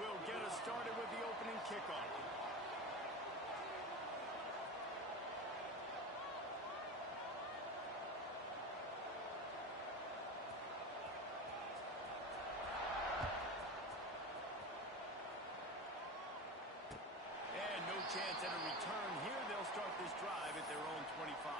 will get us started with the opening kickoff. And no chance at a return here. They'll start this drive at their own 25.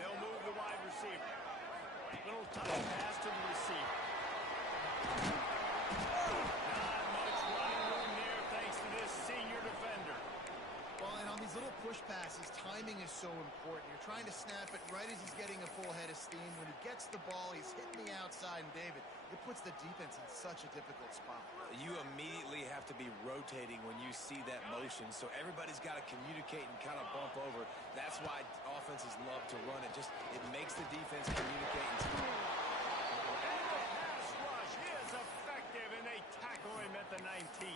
They'll move the wide receiver. Little touch pass to the receiver. Not much running room there thanks to this senior defender. Well, and on these little push passes, timing is so important. You're trying to snap it right as he's getting a full head of steam. When he gets the ball, he's hitting the outside, and David, it puts the defense in such a difficult spot. You immediately have to be rotating when you see that motion, so everybody's got to communicate and kind of bump over. That's why offenses love to run it. It makes the defense communicate. And the pass rush is effective, and they tackle him at the 19.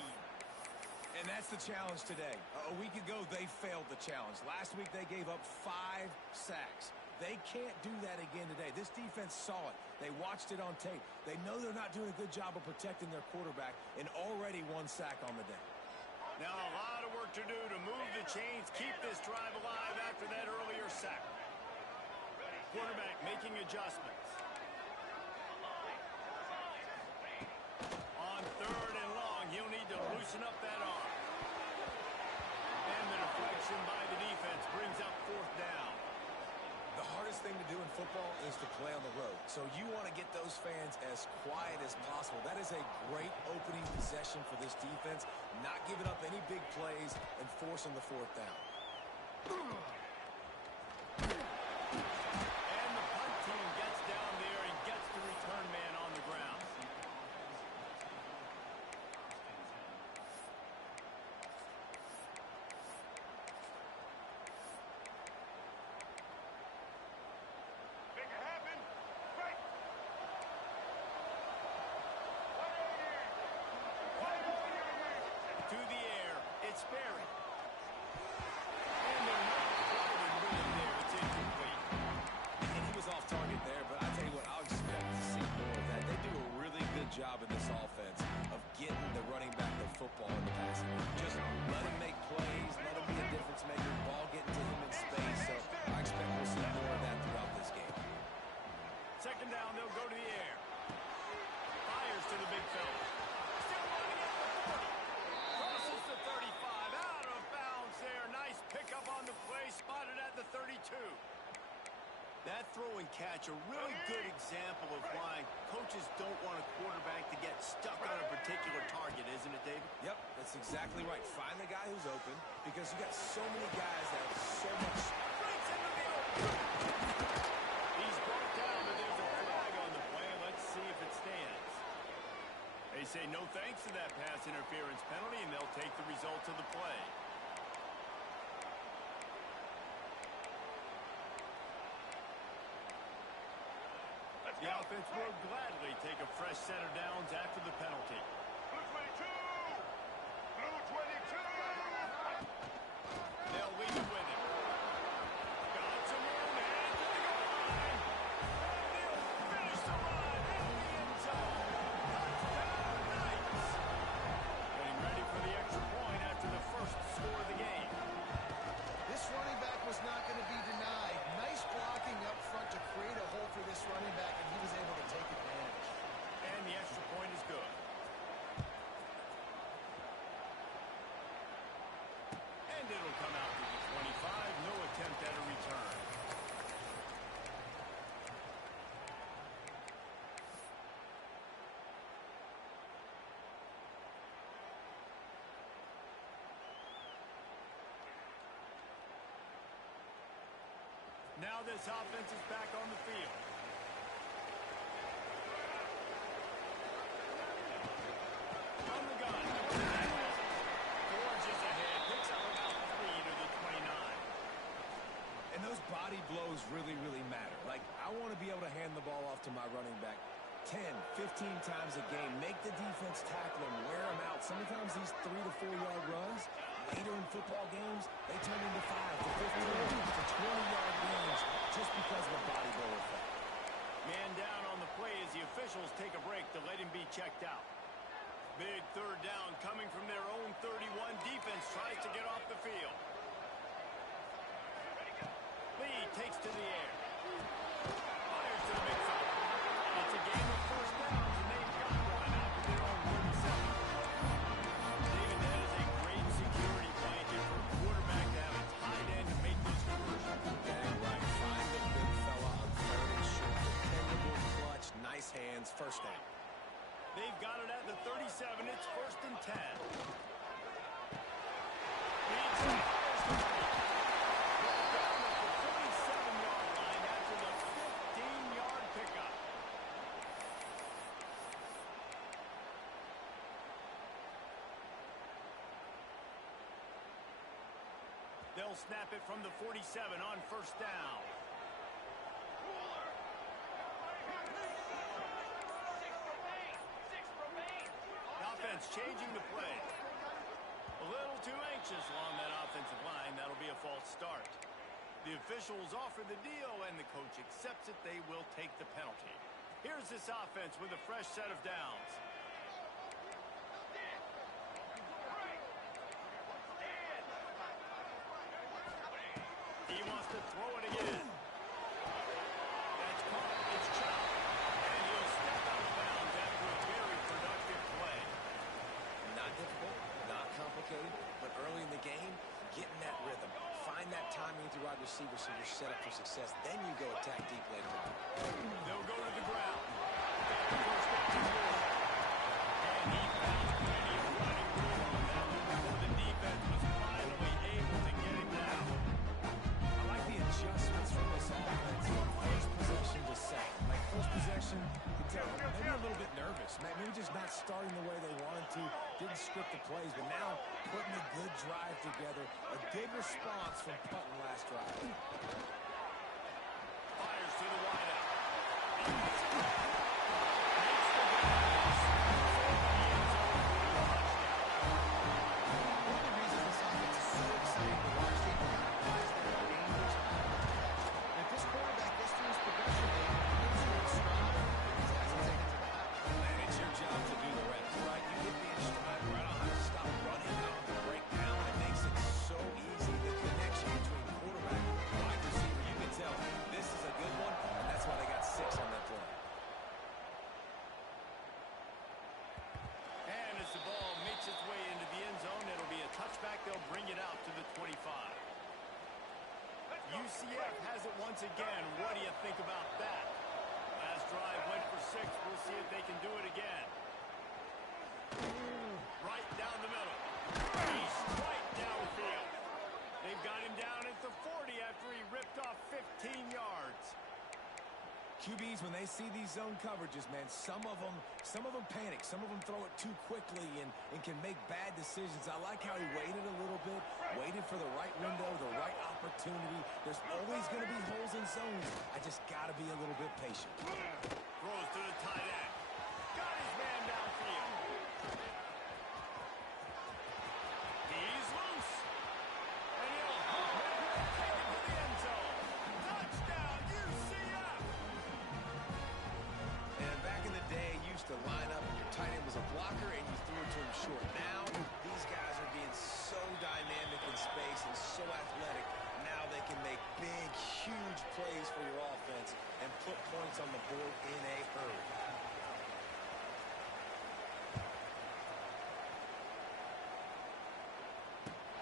And that's the challenge today. A week ago, they failed the challenge. Last week, they gave up 5 sacks. They can't do that again today. This defense saw it. They watched it on tape. They know they're not doing a good job of protecting their quarterback, and already 1 sack on the day. Now a lot of work to do to move the chains, keep this drive alive after that earlier sack. Quarterback making adjustments. On 3rd and long, he'll need to loosen up that arm. And the deflection by the defense brings up 4th down. The hardest thing to do in football is to play on the road. So you want to get those fans as quiet as possible. That is a great opening possession for this defense. Not giving up any big plays and forcing the 4th down. And the punt team gets down there and gets the return man on the ground. To the air, it's Barry. And they're not quite in rhythm there. It's incomplete. And he was off target there, but I tell you what, I'll expect to see more of that. They do a really good job in this offense of getting the running back the football in the passing. Just let him make plays, let him be a difference maker, ball getting to him in space. So I expect we'll see more of that throughout this game. 2nd down, they'll go to the air. Fires to the big fella. Still running at the 40. Crosses the 35. Out of bounds there. Nice pickup on the play. Spotted at the 32. That throw and catch, a really good example of why coaches don't want a quarterback to get stuck on a particular target, isn't it, David? Yep, that's exactly right. Find the guy who's open because you got so many guys that have so much. Breaks into the open. He's brought down, but there's a flag on the play. Let's see if it stands. They say no thanks to that pass interference penalty, and they'll take the results of the play. The offense will gladly take a fresh set of downs after the penalty. Blue 22! Blue 22! They'll lead it with it. Got some room, and to the goal line. And they'll finish the run in the end zone. Touchdown, Knights. Getting ready for the extra point after the first score of the game. This running back was not going to be denied. Nice blocking up front to create a hole for this running back, and he was able to take advantage. And the extra point is good. And it'll come out to the 25. No attempt at a return. Now this offense is back on the field. On the gun. Forges ahead. Picks up about 3 to the 29. And those body blows really, really matter. Like, I want to be able to hand the ball off to my running back 10, 15 times a game. Make the defense tackle them, wear them out. Sometimes these 3 to 4 yard runs, later in football games, they turn into 5 to 15 to 20-yard games just because of the body blow effect. Man down on the play as the officials take a break to let him be checked out. Big third down coming from their own 31. Defense tries to get off the field. Lee takes to the air. Fires to the big fella. It's a game of first downs, and they've got one out to their own 37. David, that is a great security blanket for a quarterback to have a tight end to make this conversion. Dang right. Find the big fella on third and short. Dependable, clutch, nice hands, first down. They've got it at the 37. It's first and 10. Leads the fires to break. Ball down at the 47-yard line after the 15-yard pickup. They'll snap it from the 47 on first down. Offense changing the play. A little too anxious along that offensive line. That'll be a false start. The officials offer the deal, and the coach accepts it. They will take the penalty. Here's this offense with a fresh set of downs. He wants to throw it again. That's caught. It's chopped. And he'll step out of bounds after a very productive play. Not difficult, not complicated, but early in the game, get in that rhythm. Find that timing with your wide receiver so you're set up for success. Then you go attack deep later on. They'll go to the ground. Got the first down here. And he found plenty of running room on that one before the defense was finally able to get him down. I like the adjustments from this offense from first possession to second. Like first possession, you can tell maybe a little bit nervous. Maybe just not starting the way they wanted to. Didn't script the plays, but now putting a good drive together. A good response from Putton last drive. Fires to the wideout. One of the reasons this offense is so exciting to watch, they've got guys that are dangerous. And if this quarterback gets through his progression, he gets through stride, he's got some seconds in the half. And it's your job to do the rest, right? You get the stride right on how to stop running, how to break down. It makes it so easy. The connection between quarterback and wide receiver, you can tell this is a good one, and that's why they got 6 on that play. And as the ball makes its way into the end zone, it'll be a touchback. They'll bring it out to the 25. UCF has it once again. What do you think about that? Last drive went for 6. We'll see if they can do it again. Right down the middle. He's right downfield. They've got him down at the 40 after he ripped off 15 yards. QBs, when they see these zone coverages, man, some of them panic. Some of them throw it too quickly and can make bad decisions. I like how he waited a little bit, waited for the right window, the right opportunity. There's always going to be holes in zones. I just got to be a little bit patient. Throws to the tight end. Got his man downfield. He's loose. And he'll take it to the end zone. Touchdown, UCF! And back in the day, you used to line up and your tight end was a blocker and you threw it to him short. Now, these guys are being so dynamic in space and so athletic. Now they can make big, huge plays for your offense and put points on the board in a hurry.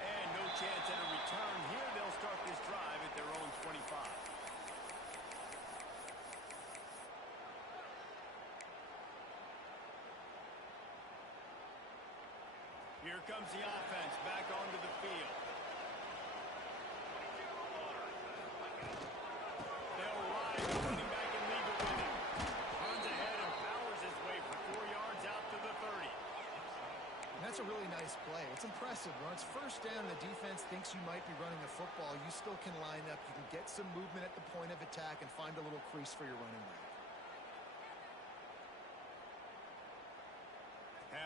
And no chance at a return here. They'll start this drive at their own 25. Here comes the offense back onto the field. They'll ride the running back and leave it with him. Runs ahead and powers his way for 4 yards out to the 30. And that's a really nice play. It's impressive. When it's first down, the defense thinks you might be running the football. You still can line up. You can get some movement at the point of attack and find a little crease for your running back.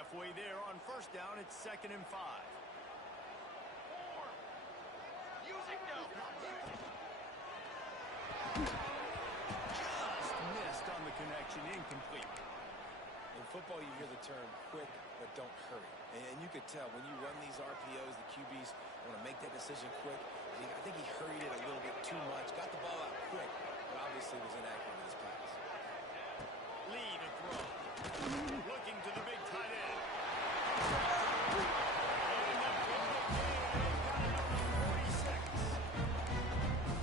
halfway there on first down. It's 2nd and 5. Music now. Just missed on the connection. Incomplete. In football, you hear the term quick, but don't hurry. And you could tell when you run these RPOs, the QBs want to make that decision quick. I think he hurried it a little bit too much, got the ball out quick, but obviously was inaccurate in his pass. Lee to throw. Looking to the big tight end.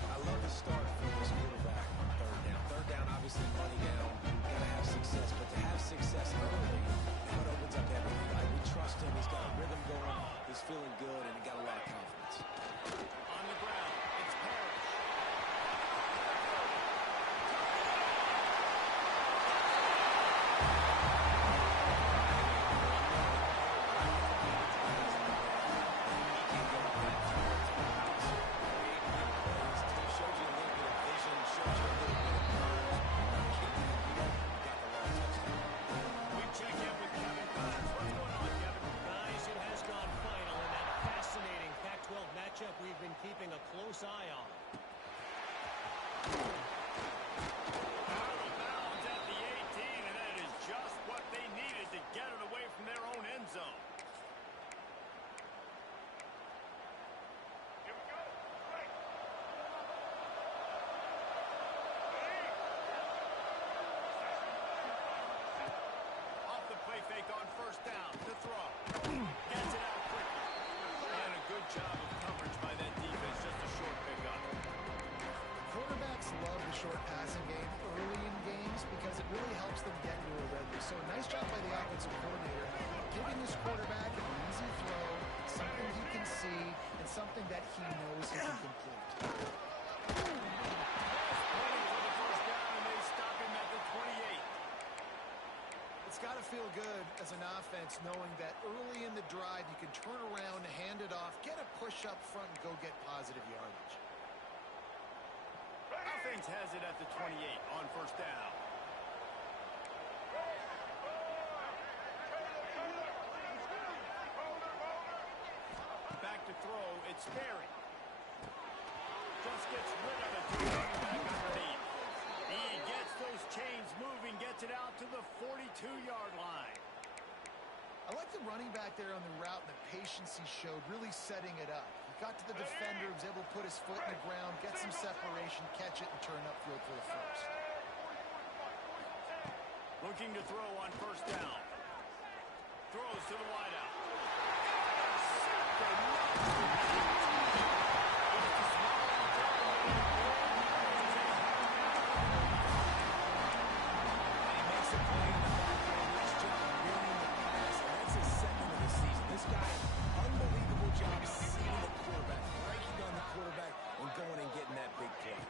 I love the start from this quarterback on 3rd down. 3rd down, obviously money down. Got to have success, but to have success early, now it opens up everything. Like, we trust him. He's got a rhythm going. He's feeling good, and he got a lot of confidence. On the ground, it's Parrish. We've been keeping a close eye on. Out of bounds at the 18, and that is just what they needed to get it away from their own end zone. Here we go. Right. Off the play fake on first down to throw. Gets it out quickly. And a good job of coverage by that defense. Just a short pickup. Quarterbacks love the short passing game early in games because it really helps them get into a rhythm. So nice job by the offensive coordinator, giving this quarterback an easy throw, something he can see, and something that he knows he can complete. Running for the first down, and they stop him at the 28. It's got to feel good as an offense knowing that early in the drive you can turn around, hand it off, get a push up front, and go get positive yardage. Offense has it at the 28 on first down. Back to throw, it's Sperry. Just gets rid of it to the running back underneath. He gets those chains moving, gets it out to the 42-yard line. I like the running back there on the route and the patience he showed, really setting it up. He got to the defender, was able to put his foot in the ground, get some separation, catch it, and turn upfield for the first. Looking to throw on first down. Throws to the wideout. This guy, unbelievable job seeing the quarterback, breaking on the quarterback, and going and getting that big play.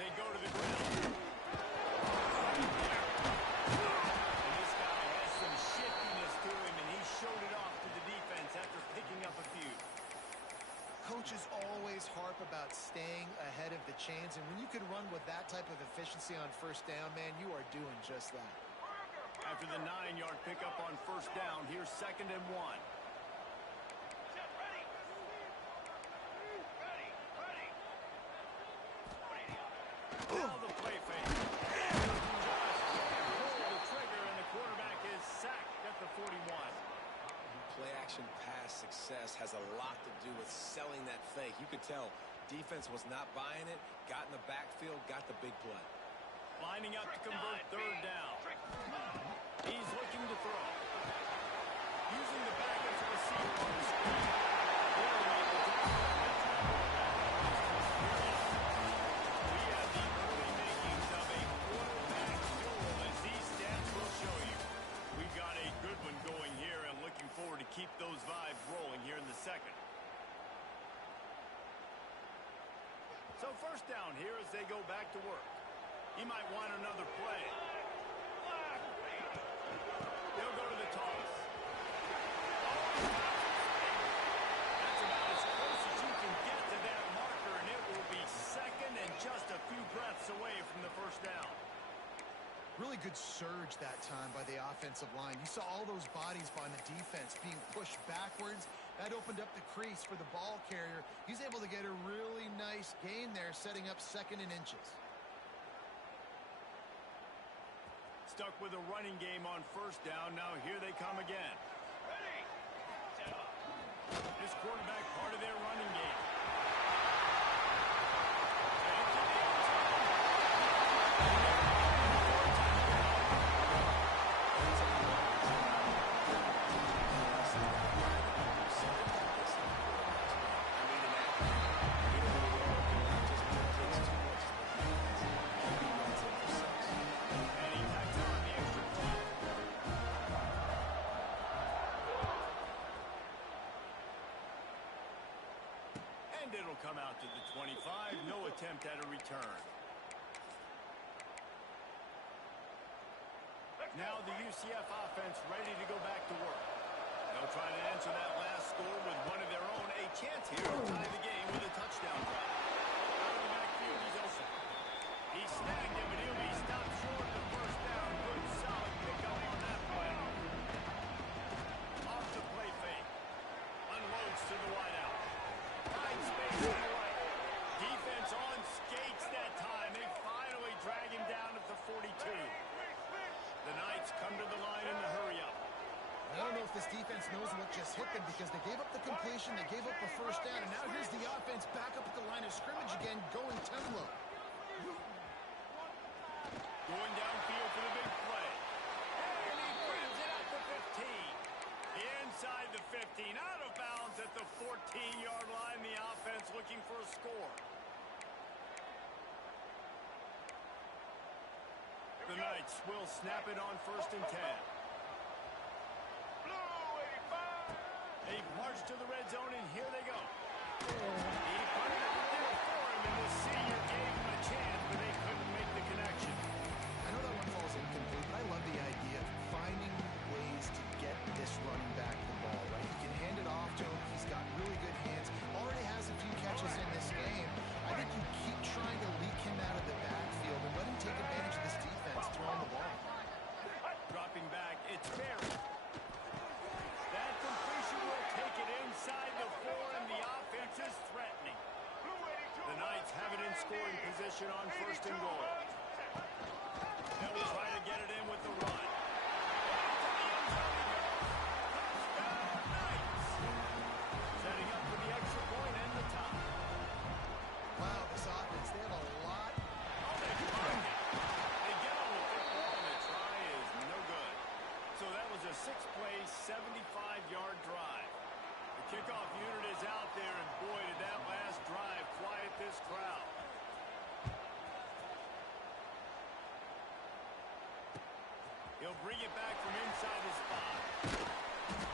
They go to the ground. And this guy has some shiftiness to him, and he showed it off to the defense after picking up a few. Coaches always harp about staying ahead of the chains, and when you can run with that type of efficiency on first down, man, you are doing just that. After the 9-yard pickup on first down, here's 2nd and 1. Now the play fake. Just pull the trigger, and the quarterback is sacked at the 41. Play action pass success has a lot to do with selling that fake. You could tell defense was not buying it, got in the backfield, got the big play. Lining up to convert 3rd down. He's looking to throw. Using the back as a receiver on the screen. We have the early makings of a quarterback duel, as these stats will show you. We've got a good one going here, and looking forward to keep those vibes rolling here in the second. So first down here as they go back to work. He might want another play. They'll go to the toss. That's about as close as you can get to that marker, and it will be 2nd and just a few breaths away from the first down. Really good surge that time by the offensive line. You saw all those bodies by the defense being pushed backwards. That opened up the crease for the ball carrier. He's able to get a really nice gain there, setting up 2nd and inches. Stuck with a running game on 1st down. Now here they come again. Ready. Set up. This quarterback part of their running game. It'll come out to the 25. No attempt at a return. Now the UCF offense ready to go back to work. They'll try to answer that last score with one of their own. A chance here to tie the game with a touchdown drive. Out of the backfield, he's open. He snagged him, and he'll be stopped short of the 1st down. Good, solid pickup on that play. Off the play fake. Unloads to the wideout. Space to the right. Defense on skates that time. They finally drag him down at the 42. The Knights come to the line in the hurry-up. I don't know if this defense knows what just hit them because they gave up the completion, they gave up a 1st down, and now here's the offense back up at the line of scrimmage again, going tempo. Going downfield for the big play. And he brings it up to 15. Inside the 15, out of bounds at the 14-yard line. The offense looking for a score. The Knights will snap it on 1st and 10. Blue 85. They march to the red zone, and here they go. He put it out there for him, and the senior gave him a chance, but they couldn't make the connection. I know that one falls incomplete, but I love the idea of finding ways to get this running back the ball, right? He can hand it off to him. He's got really good hands. Already has a few catches in this game. I think you keep trying to leak him out of the backfield and let him take advantage of this defense throwing the ball. Dropping back, it's Barry. That completion will take it inside the 4, and the offense is threatening. The Knights have it in scoring position on 1st and goal. They'll try to get it in with the run. Setting up for the extra point and the top. Wow, this offense, they have a lot. They get on the football, and the try is no good. So that was a 6-play, 75-yard drive. The kickoff unit is out there, and boy, did that last drive quiet this crowd. He'll bring it back from inside his spot.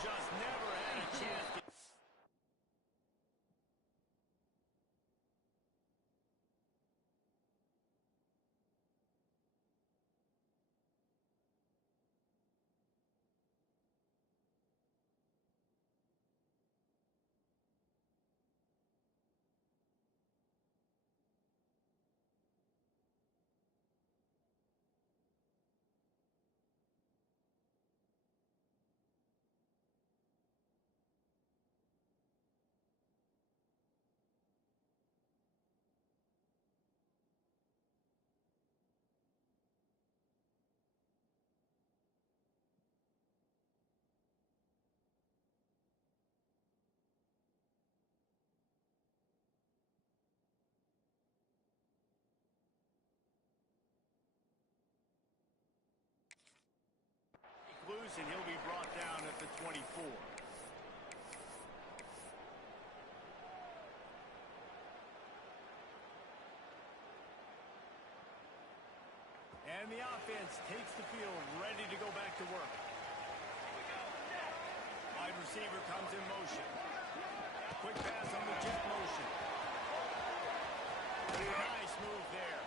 Just never had a chance to... Loose, and he'll be brought down at the 24. And the offense takes the field, ready to go back to work. Wide receiver comes in motion. Quick pass on the jet motion. Nice move there.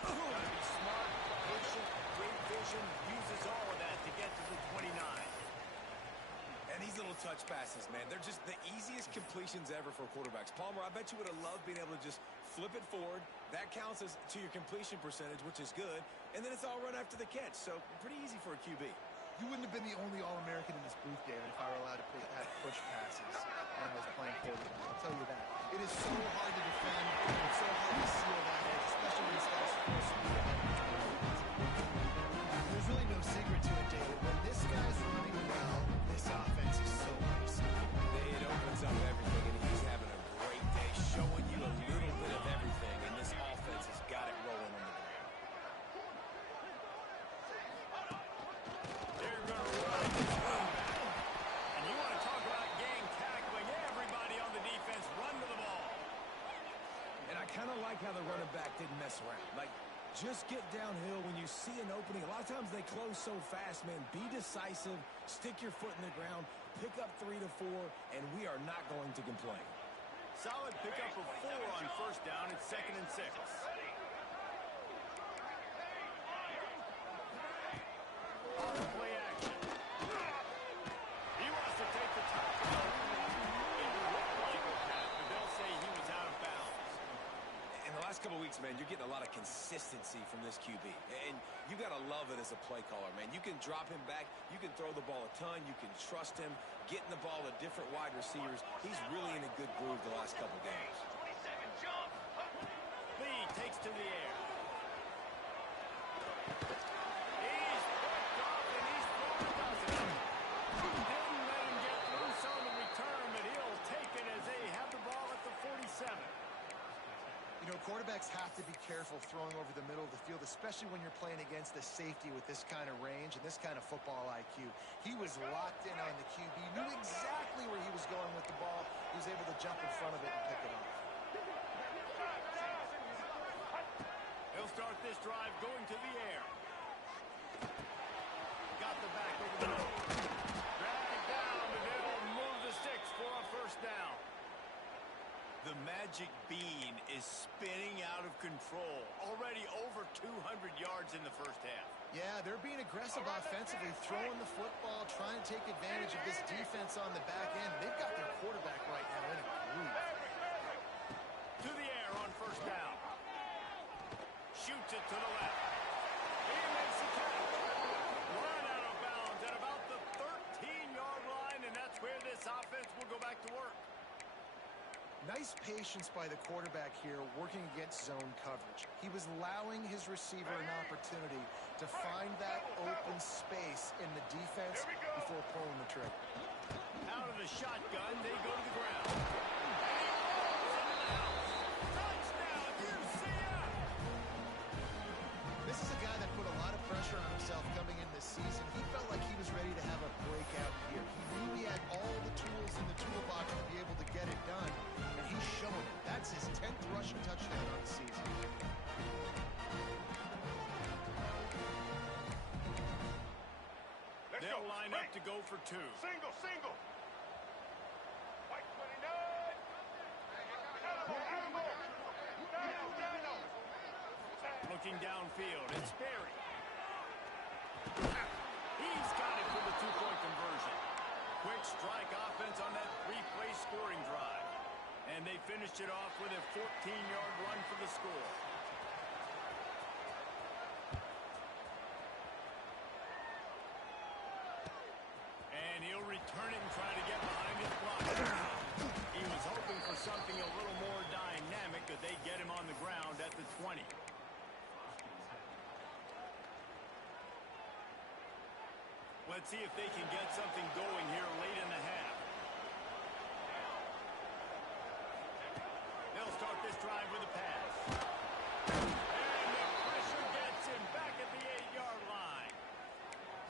Gotta be smart, patient, great vision, uses all of that to get to the 29. And these little touch passes, man, they're just the easiest completions ever for quarterbacks. Palmer, I bet you would have loved being able to just flip it forward. That counts as to your completion percentage, which is good. And then it's all run after the catch, so pretty easy for a QB. You wouldn't have been the only All-American in this booth, David, if I were allowed to have push passes when I was playing quarterback. I'll tell you that. It is so hard to defend. It's so hard to seal that edge, especially when this guy's full speed ahead. There's really no secret to it, David. When this guy's running well, this offense is so hard to see. It opens up everything, and he's having a great day, showing you a little bit of everything, and this offense has got it rolling on the ground. They're going to run this quarterback. And you want to talk about gang tackling. Everybody on the defense run to the ball. And I kind of like how the running back didn't mess around. Like, just get downhill when you see an opening. A lot of times they close so fast, man. Be decisive, stick your foot in the ground, pick up 3 to 4, and we are not going to complain. Solid pickup of 4 on first down. It's 2nd and 6. Play action. He wants to take the top. It looked like a pass, but they'll say he was out of bounds. In the last couple of weeks, man, you're getting a lot of consistency from this QB. And you got to love it as a play caller, man. You can drop him back. You can throw the ball a ton. You can trust him, getting the ball to different wide receivers. He's really in a good groove the last couple games. Lee takes to the air. He's picked off and he's thrown a dozen. Didn't let him get loose on the return, but he'll take it as they have the ball at the 47. You know, quarterbacks have to be careful throwing over the middle of the field, especially when you're playing against the safety with this kind of range and this kind of football IQ. He was locked in on the QB, knew exactly where he was going with the ball. He was able to jump in front of it and pick it off. He'll start this drive going to the air. Got the back over the middle. Drag down, but they'll move the sticks for a first down. The magic bean is spinning out of control. Already over 200 yards in the first half. Yeah, they're being aggressive offensively, throwing the football, trying to take advantage of this defense on the back end. They've got their quarterback right now in a groove. To the air on first down. Shoots it to the left. He makes the catch. Run out of bounds at about the 13-yard line, and that's where this offense will go back to work. Nice patience by the quarterback here, working against zone coverage. He was allowing his receiver an opportunity to find that open space in the defense before pulling the trigger. Out of the shotgun, they go to the ground. And he rolls into the house. Touchdown, UCF! This is a guy that put a lot of pressure on himself coming in this season. He felt like he was ready to have a breakout year. He knew he had all the tools in the toolbox to be able to get it done. He's showing it. That's his 10th rushing touchdown on the season. They'll line up to go for 2. Single. White 29. Looking downfield, it's Berry. He's got it for the 2-point conversion. Quick strike offense on that 3-play scoring drive. And they finished it off with a 14-yard run for the score. And he'll return it and try to get behind his blocker. He was hoping for something a little more dynamic, but they get him on the ground at the 20. Let's see if they can get something going here late in the half. They'll start this drive with a pass. And the pressure gets him back at the 8-yard line.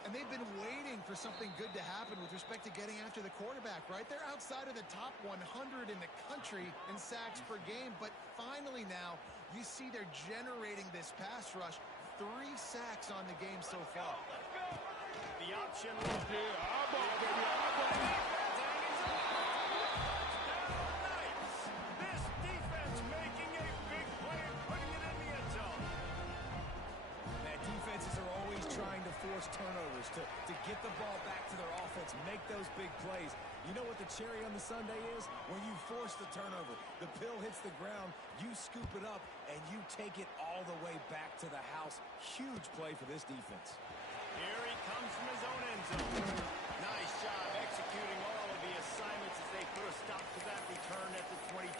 And they've been waiting for something good to happen with respect to getting after the quarterback, right? They're outside of the top 100 in the country in sacks per game, but finally now you see they're generating this pass rush. 3 sacks on the game so far. The option. Defenses are always trying to force turnovers to get the ball back to their offense. offense make those big plays. You know what the cherry on the sundae is? When you force the turnover, the pill hits the ground, you scoop it up, and you take it all the way back to the house. Huge play for this defense. Here he comes from his own end zone. Nice job executing all of the assignments as they put a stop to that return at the 22.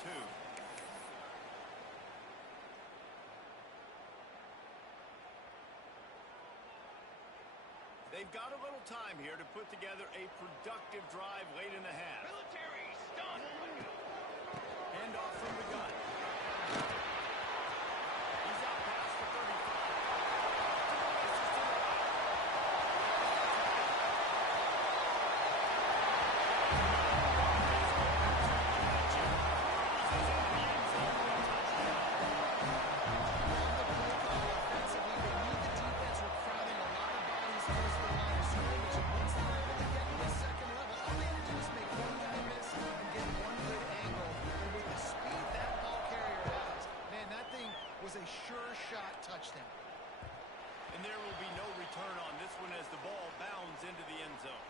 They've got a little time here to put together a productive drive late in the half. Military stunt. Hand off from the gun. He's out past the 35. A sure shot touchdown. And there will be no return on this one as the ball bounds into the end zone.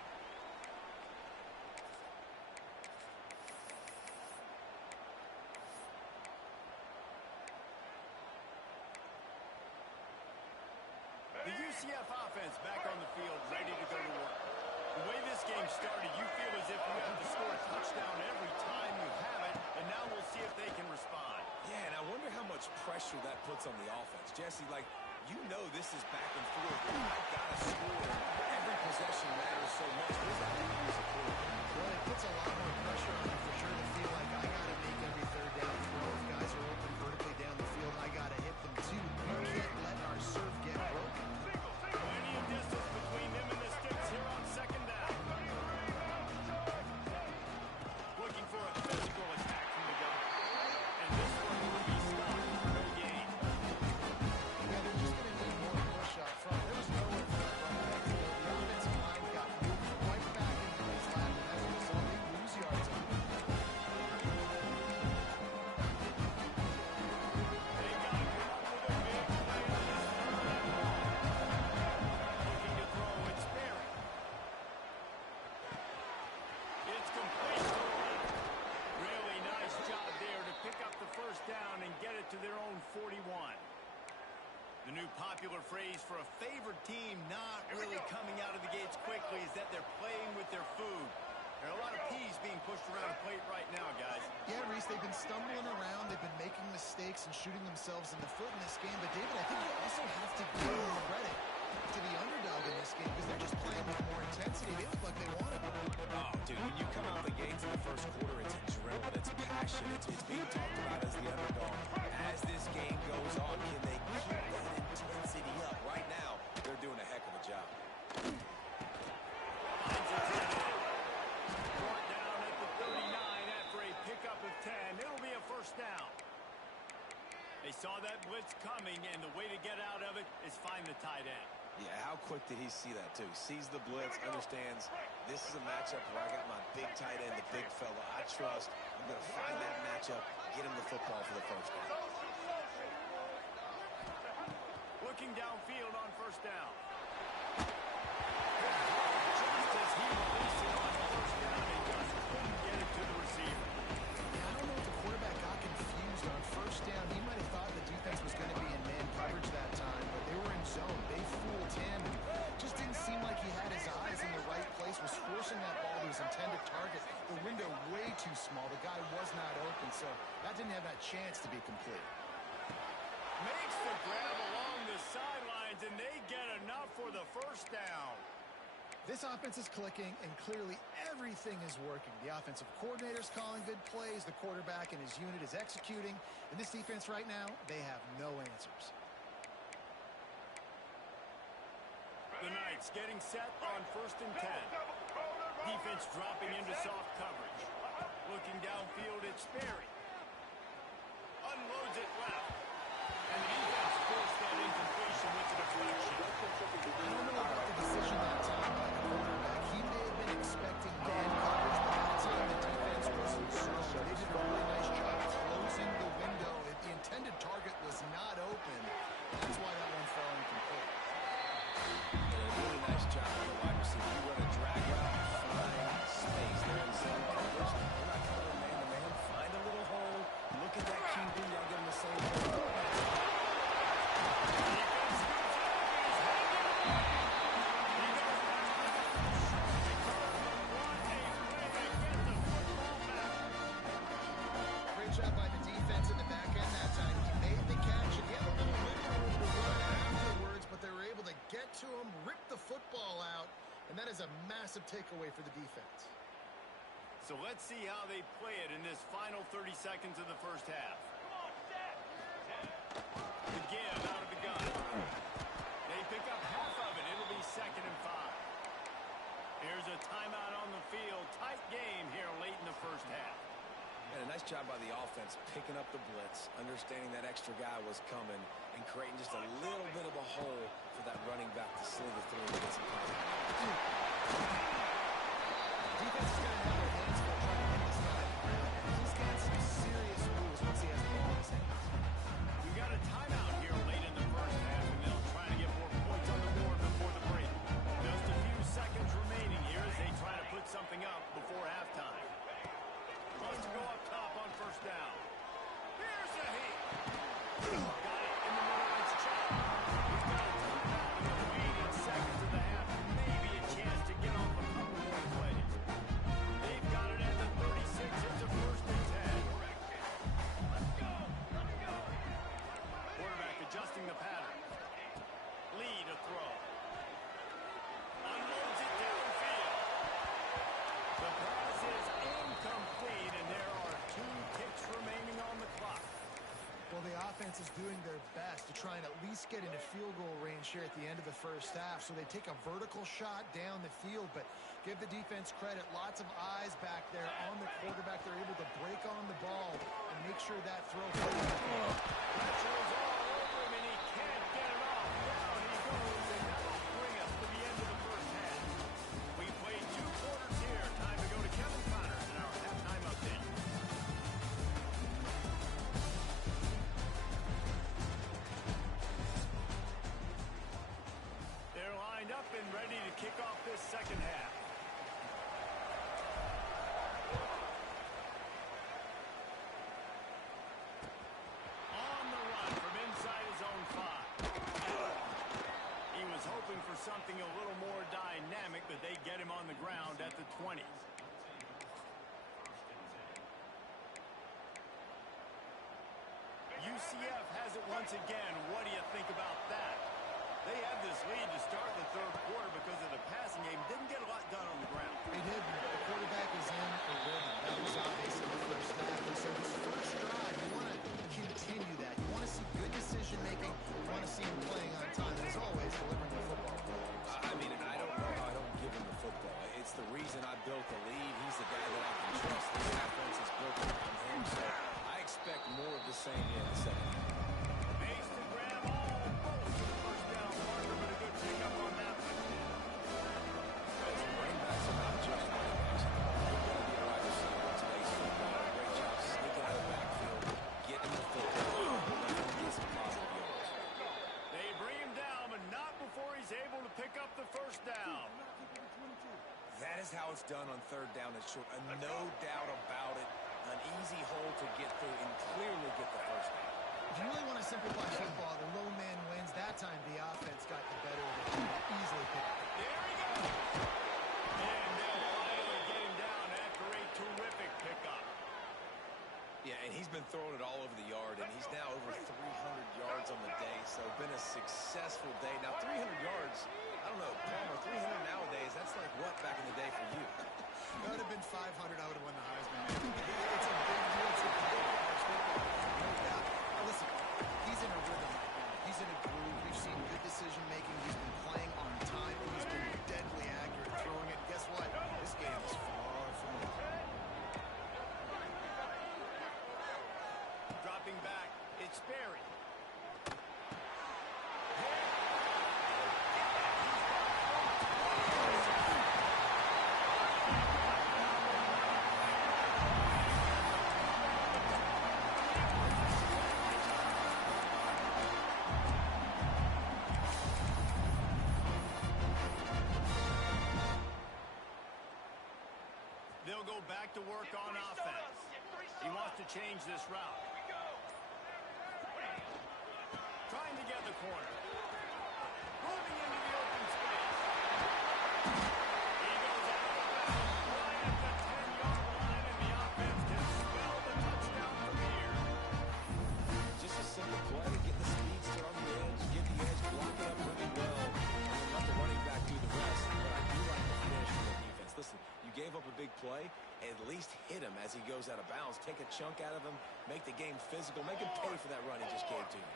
The UCF offense back on the field, ready to go to work. The way this game started, you feel as if you have to score a touchdown every time you have it, and now we'll see if they can respond. Yeah, and I wonder how much pressure that puts on the offense. Jesse, like, you know this is back and forth. I've got to score. Every possession matters so much. What does that mean to you as a quarterback? Well, it puts a lot more pressure on you for sure to feel like I got to make every third down throw. If guys are open vertically down the field, I got to hit them too. You can't let our serve get broken. Plenty of distance between them and the sticks here on second down. Looking for a physical attack from the gun. And this one will be stopped for no gain. Yeah, they're just going to need more push up front. There was nowhere for that running back to go. The offensive line got moved right back into his lap, and as a result, they lose yards on him. They got to come up with a big play on this looking to throw, it's Barry. It's complete. Really nice job there to pick up the first down and get it to their own 41. The new popular phrase for a favored team not really coming out of the gates quickly is that they're playing with their food. There are a lot of peas being pushed around a plate right now, guys. Yeah, Reese, they've been stumbling around. They've been making mistakes and shooting themselves in the foot in this game. But, David, I think you also have to give them credit to the underdog in this game because they're just playing with more intensity. They look like they want it. Oh, dude, when you come out the gates in the first quarter, it's adrenaline, it's passion, it's being talked about as the underdog. As this game goes on, can they keep that intensity up? Right now, they're doing a heck of a job. Brought down at the 39 after a pickup of 10. It'll be a first down. They saw that blitz coming, and the way to get out of it is find the tight end. Yeah, how quick did he see that, too? Sees the blitz, understands this is a matchup where I got my big tight end, the big fella I trust. I'm going to find that matchup, get him the football for the first down. Looking downfield on first down. Just as he released it on first down, he just couldn't get it to the receiver. I don't know if the quarterback got confused on first down. He might have thought the defense was going to be in man coverage that time, but they were in zone. They fooled him. Just didn't seem like he had his eyes in the right place, was forcing that ball to his intended target. The window way too small. The guy was not open, so that didn't have that chance to be complete. Makes the grab along the sidelines, and they get enough for the first down. This offense is clicking, and clearly everything is working. The offensive coordinator's calling good plays. The quarterback and his unit is executing. And this defense right now, they have no answers. The Knights getting set on first and 10. Defense dropping into soft coverage. Looking downfield, it's Sperry. Unloads it left. And the defense forced that incompletion with the deflection. I don't know about the decision that time by the quarterback. He may have been expecting man coverage, but that time the defense wasn't strong. They did a really nice job closing the window. The intended target was not open. That's why that one fell incomplete. And a really nice job on the wide receiver. You run a drag route, football out, and that is a massive takeaway for the defense. So let's see how they play it in this final 30 seconds of the first half. The give out of the gun. They pick up half of it. It'll be 2nd and 5. Here's a timeout on the field. Tight game here late in the first half. And a nice job by the offense picking up the blitz, understanding that extra guy was coming, and creating just a little bit of a hole for that running back to slither through and get some contact. Defense is going to have their hands full trying to get this guy on the ground. He's got some serious moves once he has the ball in his hands. We got a timeout here late in the first half, and they'll try to get more points on the board before the break. Just a few seconds remaining here as they try to put something up before halftime. Wants to go up top on first down. Here's a heat. Got it in the middle of its chest. We've got a timeout in the remaining seconds of the half. Maybe a chance to get off a couple more plays. They've got it at the 36. It's a 1st and 10. Let's go. Quarterback adjusting the pattern. Lead a throw. Unloads it downfield. The pass is incomplete, and there are 2 kicks remaining on the clock. Well, the offense is doing their best to try and at least get into field goal range here at the end of the first half. So they take a vertical shot down the field, but give the defense credit. Lots of eyes back there on the quarterback. They're able to break on the ball and make sure that throw. Pressure's all over him, and he can't get it off. Down he goes, and that'll bring us to the end of the first half. We played 2 quarters here. Time to go to Kevin Connors in our halftime update. They're lined up and ready to kick off this second half. On the run from inside his own 5. He was hoping for something a little more dynamic, but they get him on the ground at the 20. UCF has it once again. What do you think about that? They had this lead to start the 3rd quarter because of the passing game. Didn't get a lot done on the ground. They did. The quarterback is in a rhythm. That was obvious in the first half. And so this first drive, you want to continue that. You want to see good decision-making. You want to see him playing on time. And as always, delivering the football. I mean, I don't know how I don't give him the football. It's the reason I built the lead. He's the guy that I can trust. This offense is built around him, so I expect more of the same here in the second half. Base to grab almost the first down marker, but a good pickup on that one. Running backs are not just running backs. You've got to be a wide receiver in today's football. Great job sneaking out of the backfield, getting the football, and then get some positive yards. They bring him down, but not before he's able to pick up the first down. That is how it's done on 3rd down and short. No doubt about it. An easy hole to get through and clearly get the first down. If you really want to simplify football, the low man wins. That time, the offense got the better of it. Easily picked up. There he goes. And they'll finally get him down after a terrific pickup. Yeah, and he's been throwing it all over the yard, and he's now over 300 yards on the day, so been a successful day. Now, 300 yards, I don't know, Palmer, 300 nowadays, that's like what back in the day for you? That would have been 500. I would have won the Heisman. It's a big deal to play college football. No doubt. Now, listen, he's in a rhythm right now. He's in a groove. We've seen good decision-making. He's been playing on time. He's been deadly accurate throwing it. Guess what? This game is far from over. Dropping back, it's Berry. They'll go back to work on offense. He wants to change this route. Trying to get the corner. Moving into the open space. He goes out of bounds right at the 10-yard line, and the offense can spell the touchdown from here. Just a simple play to get the speedster on the edge, get the edge, block it up really well, and let the running back do the at least hit him as he goes out of bounds. Take a chunk out of him, make the game physical, make him pay for that run he just gave to you.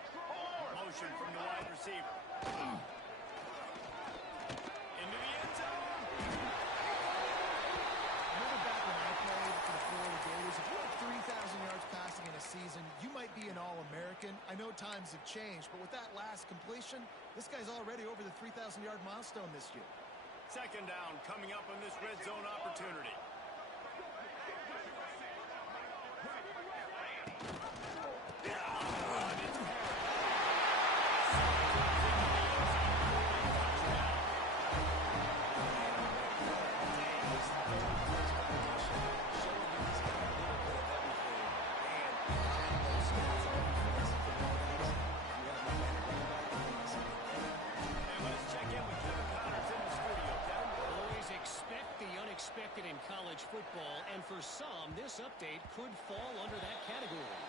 Motion from the wide receiver. Into the end zone. Remember back when I played for the Florida Gators, if you had 3,000 yards passing in a season, you might be an All-American. I know times have changed, but with that last completion, this guy's already over the 3,000-yard milestone this year. Second down coming up on this red zone opportunity. In college football, and for some, this update could fall under that category.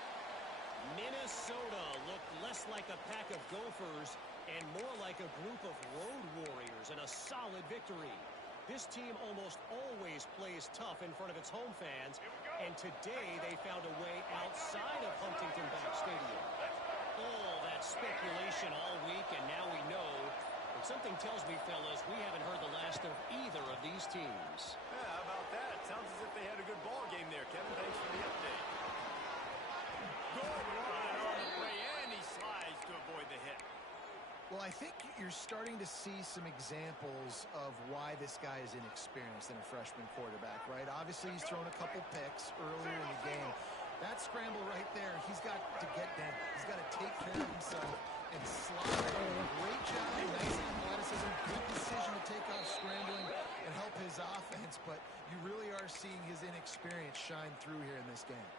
Minnesota looked less like a pack of Gophers and more like a group of road warriors in a solid victory. This team almost always plays tough in front of its home fans, and today they found a way outside of Huntington Bank Stadium. All that speculation all week, and now we know. But something tells me, fellas, we haven't heard the last of either of these teams. Yeah, how about that? Sounds as if they had a good ball game there, Kevin. Thanks for the update. Good run on the play, and he slides to avoid the hit. Well, I think you're starting to see some examples of why this guy is inexperienced in a freshman quarterback, right? Obviously, he's thrown a couple picks earlier in the game. That scramble right there, he's got to get down. He's got to take care of himself and slide. Great job, nice athleticism, good decision to take off scrambling and help his offense, but you really are seeing his inexperience shine through here in this game.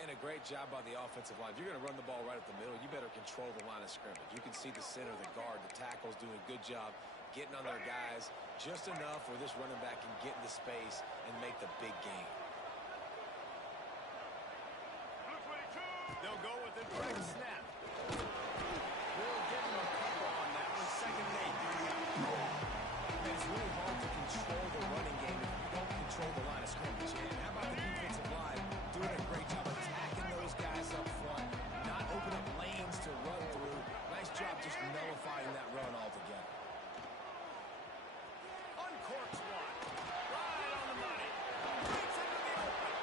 And a great job by the offensive line. If you're going to run the ball right up the middle, you better control the line of scrimmage. You can see the center, the guard, the tackles doing a good job getting on their guys just enough where this running back can get into space and make the big game. They'll go with a direct snap. We'll give him a couple on that one. Second and 8. It's really hard to control the running game if you don't control the line of scrimmage. And how about the defensive line doing a great job attacking those guys up front, not opening up lanes to run through. Nice job just nullifying that run altogether. Uncorks one. Right on the money. Breaks into the open.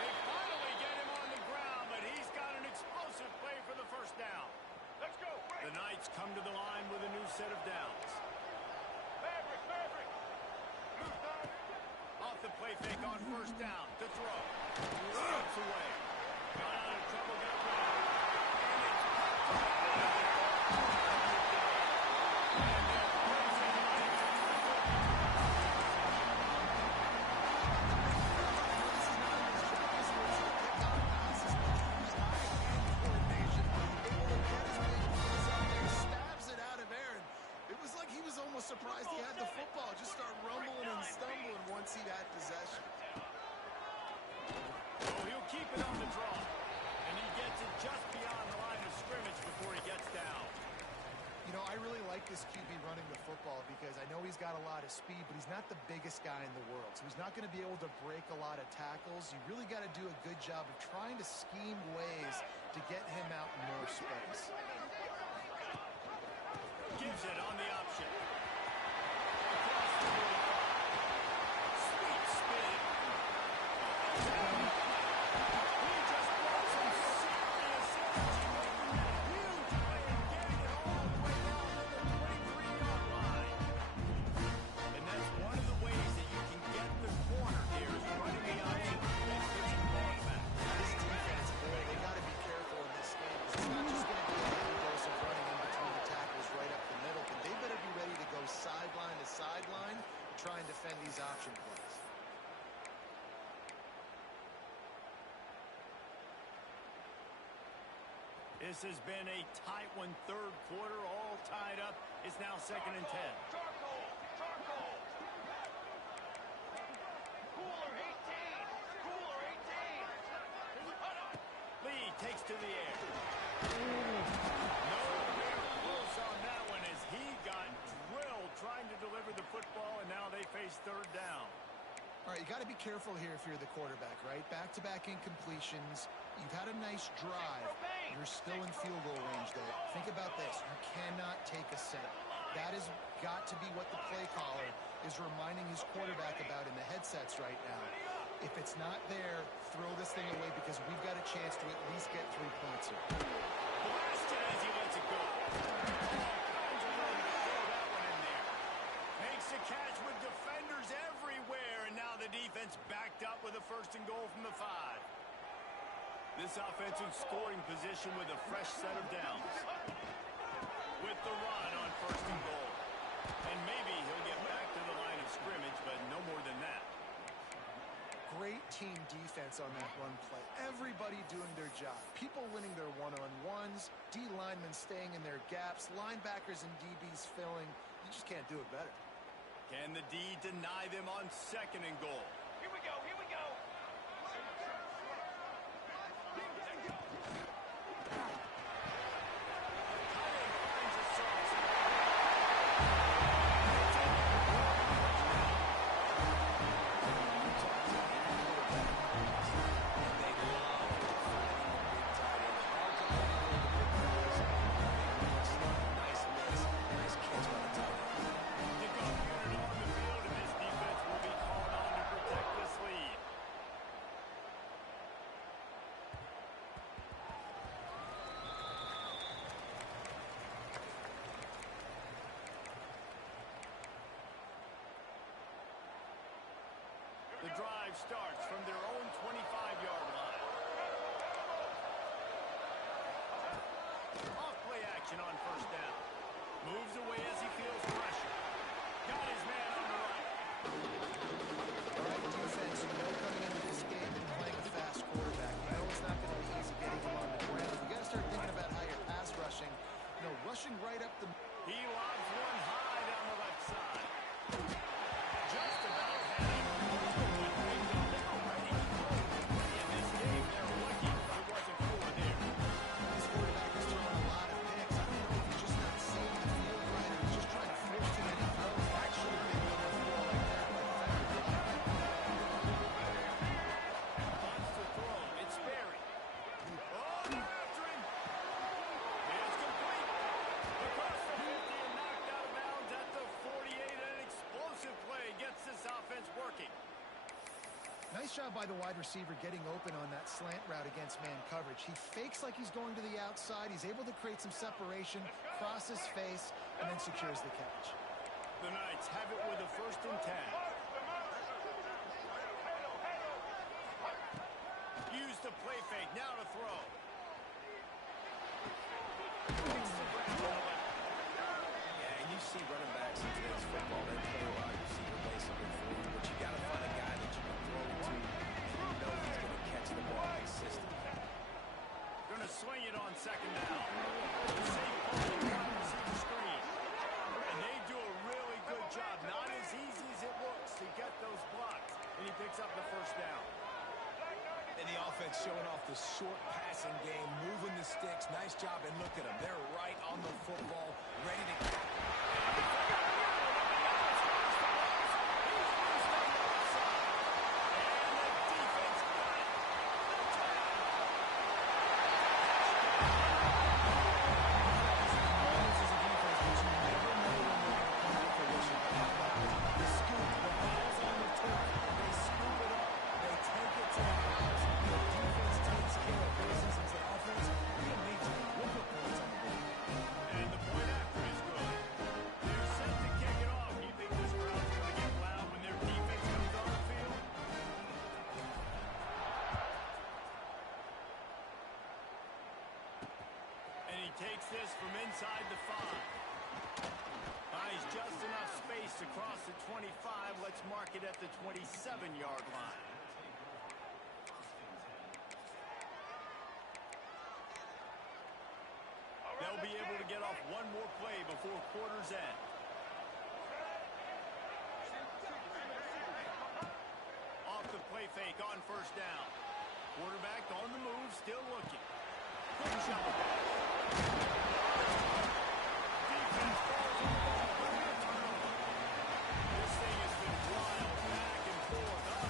They finally get him on the ground, but he's got an explosive play for the first down. Let's go. The Knights come to the line with a new set of downs. Maverick. Off the play fake on first down to throw. Steps away. Got out of trouble, got rid of it. And it's surprised he had the football. Just start rumbling and stumbling once he had possession. Oh, he'll keep it on the draw. And he gets it just beyond the line of scrimmage before he gets down. You know, I really like this QB running the football because I know he's got a lot of speed, but he's not the biggest guy in the world. So he's not going to be able to break a lot of tackles. You really got to do a good job of trying to scheme ways to get him out in more space. Gives it on the option. Try and defend these option plays. This has been a tight one, third quarter, all tied up. It's now 2nd and 10. Charcoal. Cooler 18. Lee takes to the air. Nowhere close on that one as he got drilled trying to deliver the football, and now they face third down. All right, you got to be careful here if you're the quarterback, right? Back-to-back incompletions. You've had a nice drive. You're still in field goal range, though. Think about this. You cannot take a sack. That has got to be what the play caller is reminding his quarterback about in the headsets right now. If it's not there, throw this thing away because we've got a chance to at least get 3 points here. Blasted as he lets it go. Kinds of room to throw that one in there. Makes the catch with defenders everywhere, and now the defense backed up with a 1st and goal from the 5. This offensive scoring position with a fresh set of downs. With the run on 1st and goal. And maybe he'll get back to the line of scrimmage, but no more than that. Great team defense on that run play. Everybody doing their job. People winning their one-on-ones, D linemen staying in their gaps, linebackers and DBs filling. You just can't do it better. Can the D deny them on 2nd and goal? Here we go, here we go. The drive starts from their own 25-yard line. Off play action on 1st down. Moves away as he feels pressure. Got his man on the right. All right, defense, you know coming into this game and playing a fast quarterback. You know it's not going to be easy getting him on the ground. You got to start thinking about how you're pass rushing. You know, rushing right up the... He lobs one high down the left side. Just about had it. In this game, they're lucky it wasn't 4 there. This quarterback is throwing a lot of picks. I don't know if he's just not seeing the field right or he's just trying to force too many throws. That should have been the overall right there by the defender. Wants to throw. It's Berry. Oh, they're after him. It's complete. Across the 50 and knocked out of bounds at the 48. An explosive play gets this offense working. Nice job by the wide receiver getting open on that slant route against man coverage. He fakes like he's going to the outside. He's able to create some separation, cross his face, and then secures the catch. The Knights have it with a 1st and 10. Use the play fake. Now to throw. Takes the grab on the left. Yeah, and you see running backs in today's football, they play a wide receiver basically for you, but you got to find a guy that you can throw to. You know he's going to catch the ball consistently. Going to swing it on 2nd down. Safe ball, wide receiver screen. And they do a really good job. Not as easy as it looks to get those blocks. And he picks up the 1st down. And the offense showing off the short passing game, moving the sticks. Nice job, and look at them. They're right on the football, ready to go. Takes this from inside the 5. Buys just enough space to cross the 25. Let's mark it at the 27-yard line. They'll be able to get off one more play before quarter's end. Off the play fake on 1st down. Quarterback on the move, still looking. Quick shot. Defense falls on the ball. This thing has been wild back and forth.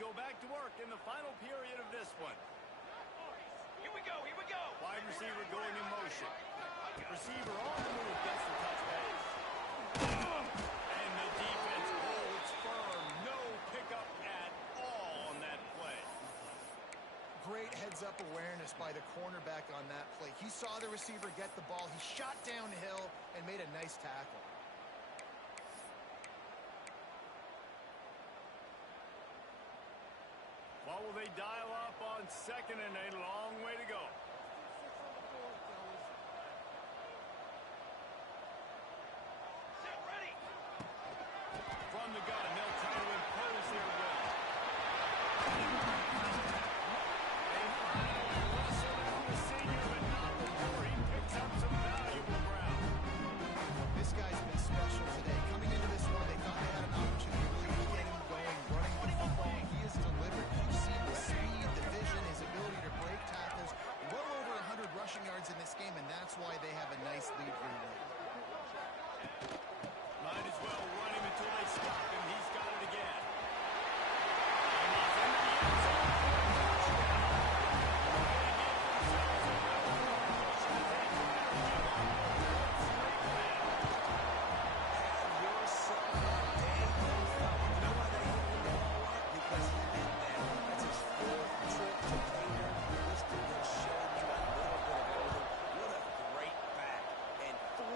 go back to work in the final period of this one. Here we go, here we go. Wide receiver going in motion. Receiver on the move gets the touchdown. And the defense holds firm. No pickup at all on that play. Great heads-up awareness by the cornerback on that play. He saw the receiver get the ball. He shot downhill and made a nice tackle. What will they dial up on second and a long way to go? Set ready. From the gun, they'll try to impose their will. They finally wrestle down the senior, but not before he picks up some valuable ground. This guy's been special today. Coming into this one, they thought they had an opportunity to really get him going, running the football. He has delivered. You've seen the speed, the vision, his ability to break tackles. Well over 100 rushing yards in this game, and that's why they have a nice lead here late. Might as well run him until they stop him. He's got it again. And he's into the end zone for a touchdown. They give themselves a real push to take the lead on board. Your son, Dave knows that. You know why they hit the ball up? Because he did that. That's his fourth trip to Gator. This dude has shown you a little bit of everything. What a great back. And 4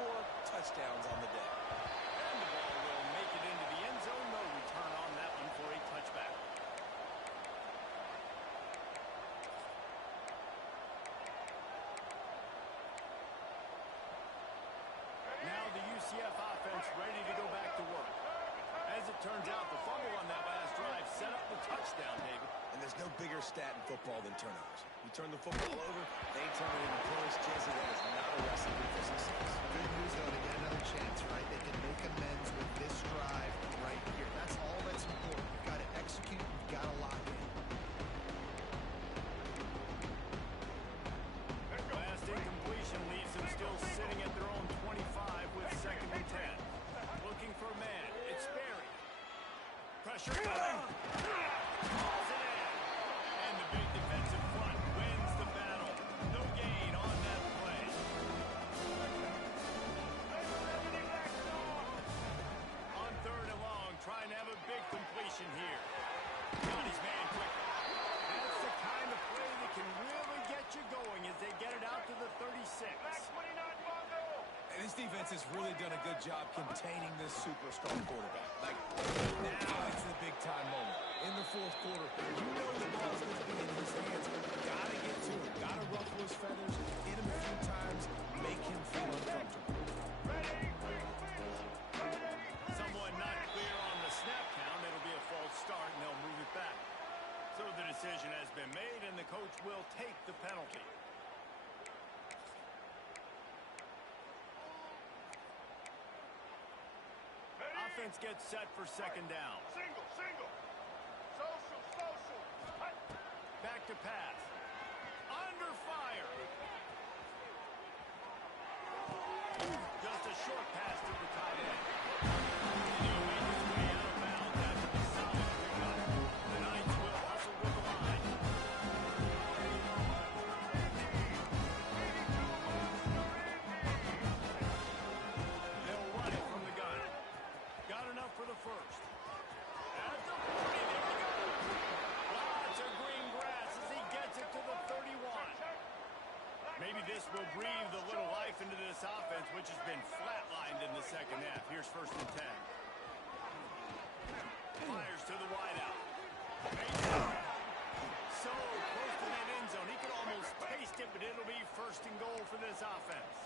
touchdowns on the day. And the ball will make it into the end zone. No return on that one for a touchback. Now the UCF offense ready to go back to work. As it turns out, the fumble on that last drive set up the touchdown, David. And there's no bigger stat in football than turnovers. You turn the football over, they turn it into points. Jesse, that is not a recipe for success. Good news, though, they get another chance, right? They can make amends with this drive right here. That's all that's important. You've got to execute. You've got to lock in. Last incompletion leaves them still sitting at their own 25 with 2nd and 10. Looking for a man. It's Berry. Pressure coming. Calls it in. And the big defensive front wins the battle. No gain on that play. On 3rd and long, trying to have a big completion here. Got his man quick. That's the kind of play that can really get you going as they get it out to the 36. Back 29 Bongo. And this defense has really done a good job containing this superstar quarterback. Like, now it's the big-time moment. In the 4th quarter, you know the ball's going to be in his hands. Gotta get to him. Gotta ruffle his feathers, hit him a few times, make him feel uncomfortable. Someone not clear on the snap count. It'll be a false start, and they'll move it back. So the decision has been made, and the coach will take the penalty. Offense gets set for 2nd down. Single, single. Social, social. Hut. Back to pass. Under fire. Just a short pass to the tight end. He'll make his way out of bounds after the solid pickup. The Knights will hustle with the line. They'll run it from the gun. Got enough for the first. At the 40, there we go. Lots of green grass as he gets it to the 31. Maybe this will breathe a little life into this offense, which has been flatlined in the 2nd half. Here's 1st and 10. Fires to the wideout. So close to that end zone. He could almost taste it, but it'll be 1st and goal for this offense.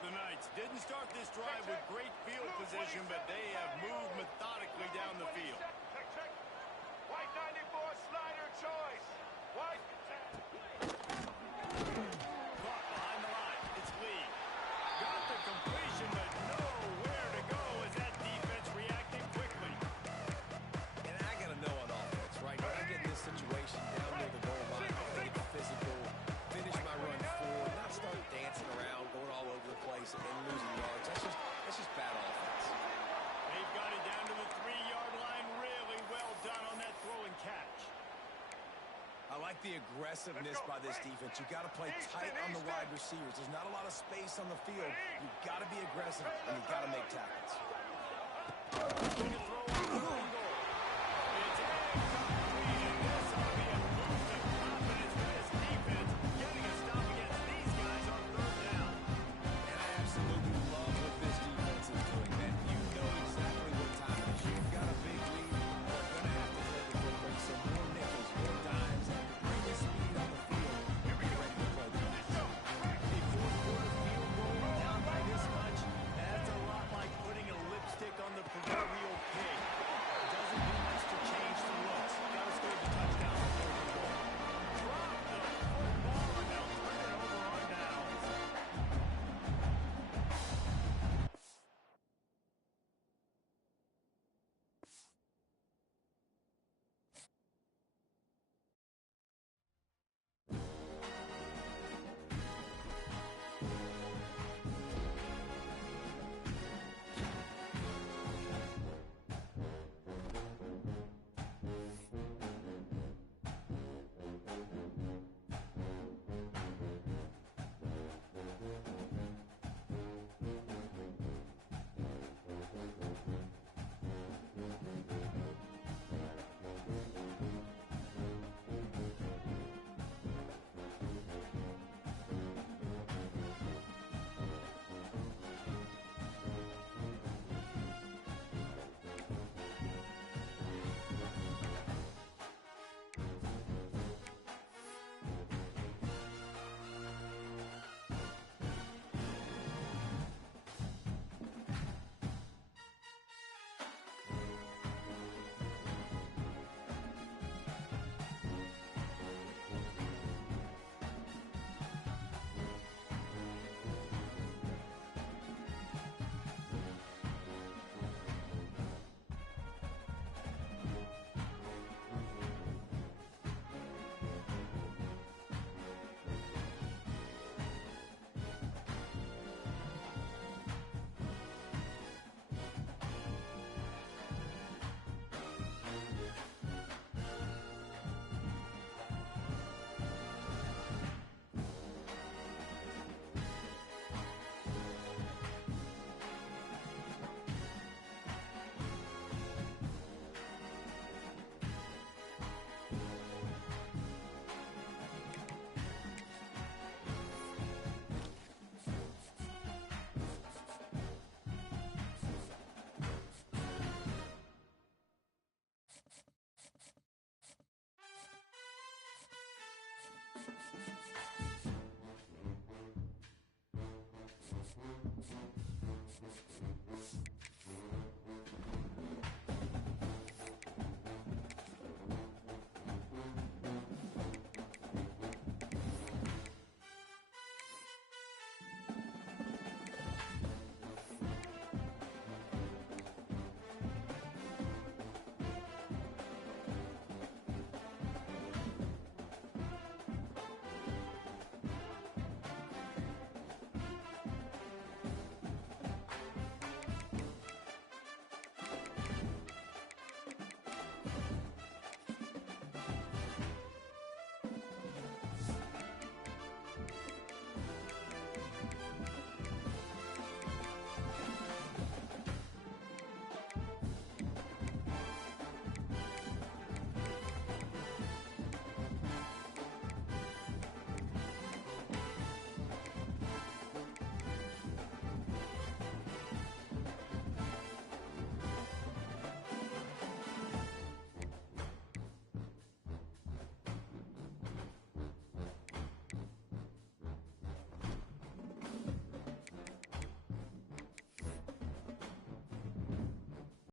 The Knights didn't start this drive with great field position, but they have moved methodically down the field. Check, check. White 94 slider choice. White. Caught behind the line. It's Lee. Got the completion, but nowhere to go as that defense reacted quickly. And I got to know on offense, right? When I get in this situation down near the goal line, I think physical, finish my run forward, not start dancing around, going all over the place and losing yards. That's just bad offense. They've got it down to the 3-yard line. Real the aggressiveness by this defense. You've got to play tight on the wide receivers. There's not a lot of space on the field. You've got to be aggressive, and you've got to make tackles.